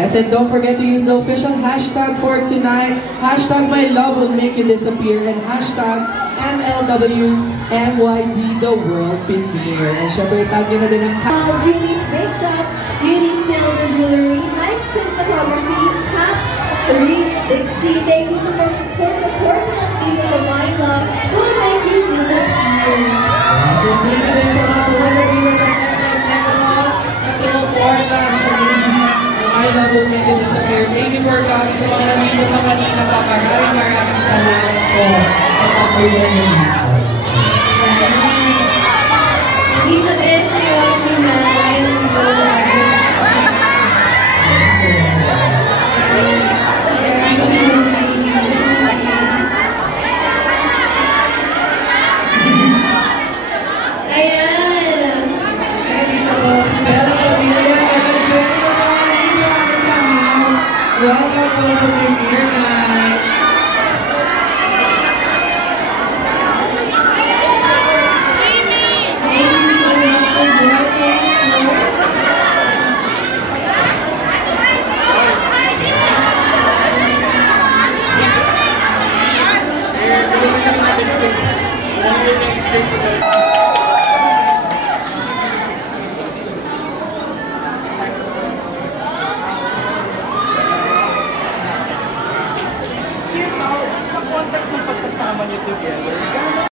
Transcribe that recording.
Yes, and don't forget to use the official hashtag for tonight. Hashtag my love will make you disappear and hashtag MLWMYD the world premiere. And syempre, tag nyo na din ang Julie's Bake Shop, Beauty Silver Jewelry, Nice Print Photography, Cap 360. Thank you for supporting us dito sa My Love will make you disappear. Yes, and thank you din sa mga pumunta dito sa SM Megamall at sa Porta sa Navy. My love will make you disappear. Thank you for coming sa mga nandito pa kanina pa. Maraming salamat po sa pagpuyuan nyo dito. Dito din sa Watching Nights. Ayan! Dito po si Bella Padilla at ang Jenny ng mga liga in the house. Welcome po sa premiere night. Sa context ng pagsasama niyo together,